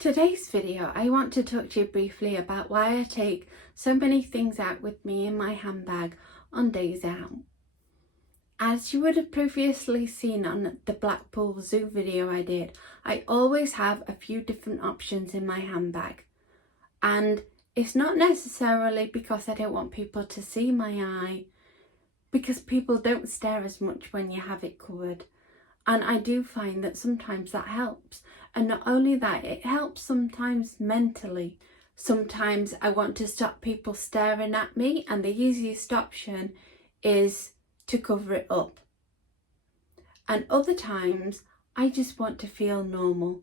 Today's video, I want to talk to you briefly about why I take so many things out with me in my handbag on days out. As you would have previously seen on the Blackpool Zoo video I did, I always have a few different options in my handbag. And it's not necessarily because I don't want people to see my eye, because people don't stare as much when you have it covered. And I do find that sometimes that helps. And not only that, it helps sometimes mentally. Sometimes I want to stop people staring at me, and the easiest option is to cover it up. And other times I just want to feel normal.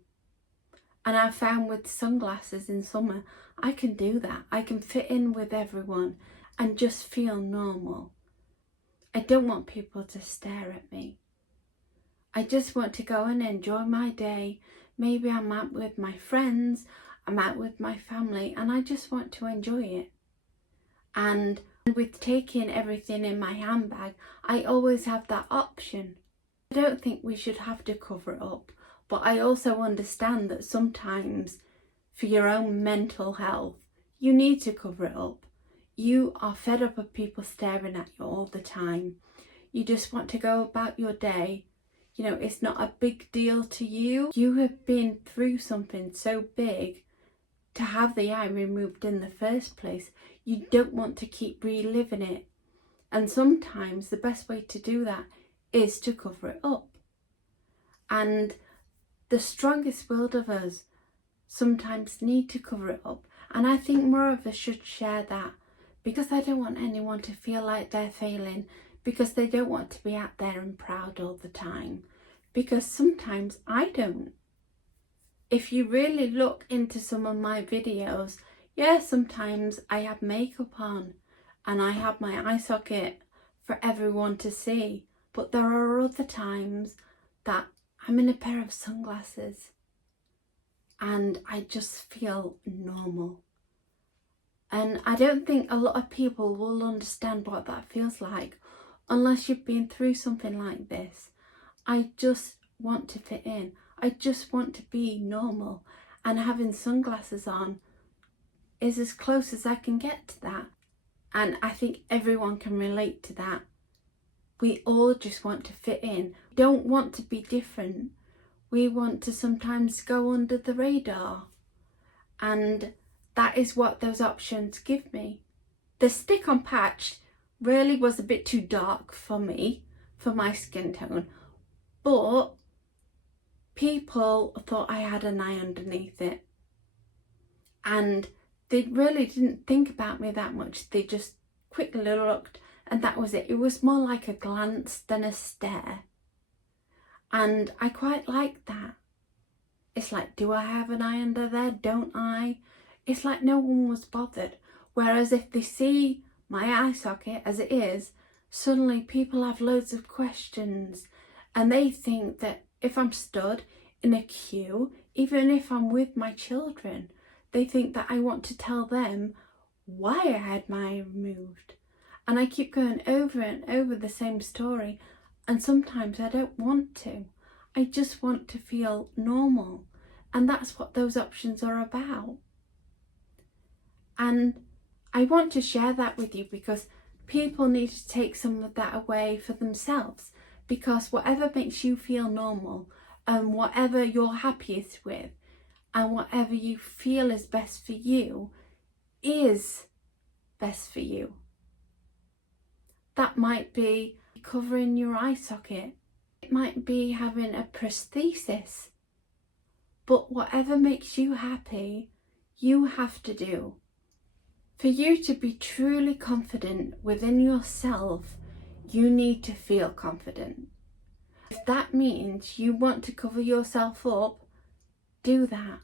And I found with sunglasses in summer, I can do that. I can fit in with everyone and just feel normal. I don't want people to stare at me. I just want to go and enjoy my day. Maybe I'm out with my friends, I'm out with my family, and I just want to enjoy it. And with taking everything in my handbag, I always have that option. I don't think we should have to cover it up, but I also understand that sometimes for your own mental health, you need to cover it up. You are fed up of people staring at you all the time. You just want to go about your day. You know, it's not a big deal to you. You have been through something so big to have the eye removed in the first place. You don't want to keep reliving it. And sometimes the best way to do that is to cover it up. And the strongest willed of us sometimes need to cover it up. And I think more of us should share that, because I don't want anyone to feel like they're failing, because they don't want to be out there and proud all the time, because sometimes I don't. If you really look into some of my videos, yeah, sometimes I have makeup on and I have my eye socket for everyone to see, but there are other times that I'm in a pair of sunglasses and I just feel normal. And I don't think a lot of people will understand what that feels like unless you've been through something like this. I just want to fit in. I just want to be normal. And having sunglasses on is as close as I can get to that. And I think everyone can relate to that. We all just want to fit in. We don't want to be different. We want to sometimes go under the radar. And that is what those options give me. The stick-on patch really was a bit too dark for me, for my skin tone, but people thought I had an eye underneath it, and they really didn't think about me that much. They just quickly looked and that was it. It was more like a glance than a stare, and I quite liked that. It's like, do I have an eye under there? Don't I? It's like no one was bothered. Whereas if they see my eye socket as it is, suddenly people have loads of questions, and they think that if I'm stood in a queue, even if I'm with my children, they think that I want to tell them why I had my eye removed. And I keep going over and over the same story, and sometimes I don't want to. I just want to feel normal, and that's what those options are about. And I want to share that with you because people need to take some of that away for themselves, because whatever makes you feel normal and whatever you're happiest with and whatever you feel is best for you is best for you. That might be covering your eye socket. It might be having a prosthesis. But whatever makes you happy, you have to do. For you to be truly confident within yourself, you need to feel confident. If that means you want to cover yourself up, do that.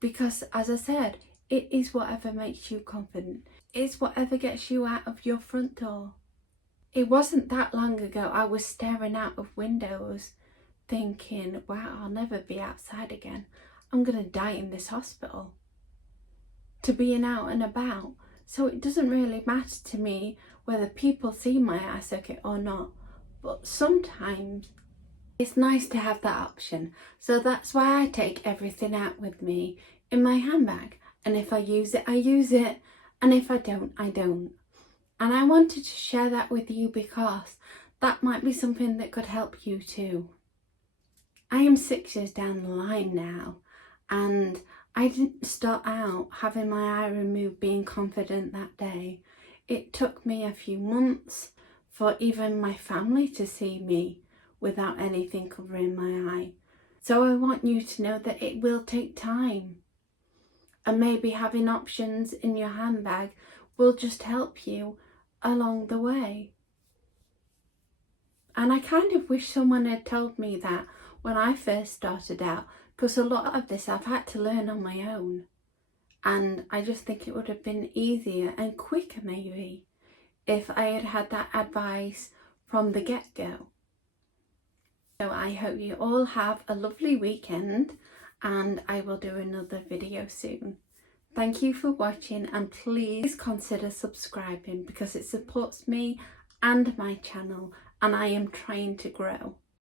Because as I said, it is whatever makes you confident. It's whatever gets you out of your front door. It wasn't that long ago I was staring out of windows thinking, wow, I'll never be outside again. I'm going to die in this hospital. To being out and about. So it doesn't really matter to me whether people see my eye socket or not. But sometimes It's nice to have that option, so that's why I take everything out with me in my handbag, and if I use it, I use it, and if I don't, I don't. And I wanted to share that with you because that might be something that could help you too. I am 6 years down the line now, and I didn't start out having my eye removed being confident that day. It took me a few months for even my family to see me without anything covering my eye. So I want you to know that it will take time, and maybe having options in your handbag will just help you along the way. And I kind of wish someone had told me that when I first started out, because a lot of this I've had to learn on my own. And I just think it would have been easier and quicker maybe if I had had that advice from the get-go. So I hope you all have a lovely weekend, and I will do another video soon. Thank you for watching, and please consider subscribing because it supports me and my channel, and I am trying to grow.